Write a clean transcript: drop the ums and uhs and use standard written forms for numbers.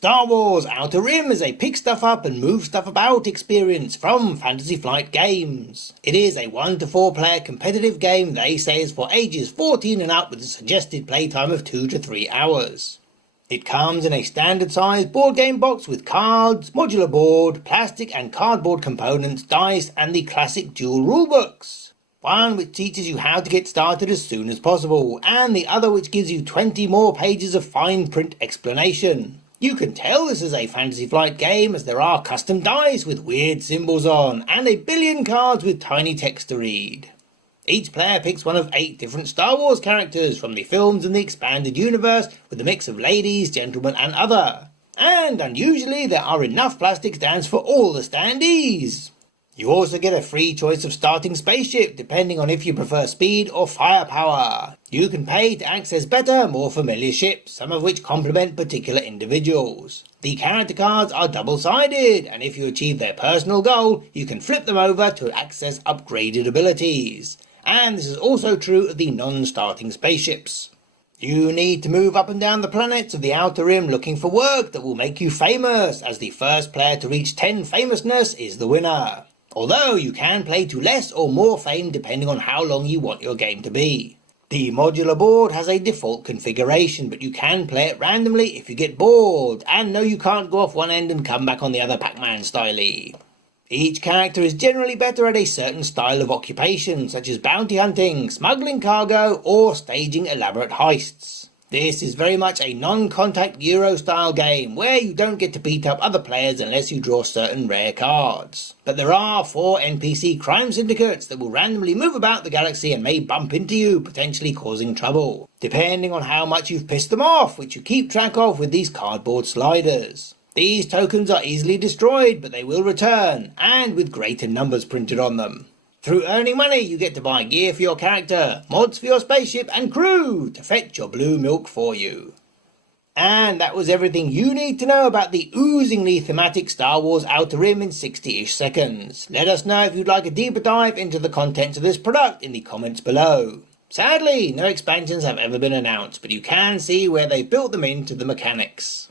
Star Wars Outer Rim is a pick stuff up and move stuff about experience from Fantasy Flight Games. It is a 1 to 4 player competitive game they say is for ages 14 and up with a suggested playtime of 2 to 3 hours. It comes in a standard size board game box with cards, modular board, plastic and cardboard components, dice and the classic dual rulebooks. One which teaches you how to get started as soon as possible, and the other which gives you 20 more pages of fine print explanation. You can tell this is a Fantasy Flight game as there are custom dice with weird symbols on, and a billion cards with tiny text to read. Each player picks one of 8 different Star Wars characters from the films and the expanded universe with a mix of ladies, gentlemen and other. And unusually there are enough plastic stands for all the standees. You also get a free choice of starting spaceship depending on if you prefer speed or firepower. You can pay to access better, more familiar ships, some of which complement particular individuals. The character cards are double-sided, and if you achieve their personal goal, you can flip them over to access upgraded abilities. And this is also true of the non-starting spaceships. You need to move up and down the planets of the Outer Rim looking for work that will make you famous, as the first player to reach 10 famousness is the winner. Although you can play to less or more fame depending on how long you want your game to be. The modular board has a default configuration, but you can play it randomly if you get bored, and no, you can't go off one end and come back on the other Pac-Man styley. Each character is generally better at a certain style of occupation, such as bounty hunting, smuggling cargo, or staging elaborate heists. This is very much a non-contact Euro-style game, where you don't get to beat up other players unless you draw certain rare cards. But there are 4 NPC crime syndicates that will randomly move about the galaxy and may bump into you, potentially causing trouble, depending on how much you've pissed them off, which you keep track of with these cardboard sliders. These tokens are easily destroyed, but they will return, and with greater numbers printed on them. Through earning money, you get to buy gear for your character, mods for your spaceship, and crew to fetch your blue milk for you. And that was everything you need to know about the oozingly thematic Star Wars Outer Rim in 60-ish seconds. Let us know if you'd like a deeper dive into the contents of this product in the comments below. Sadly, no expansions have ever been announced, but you can see where they built them into the mechanics.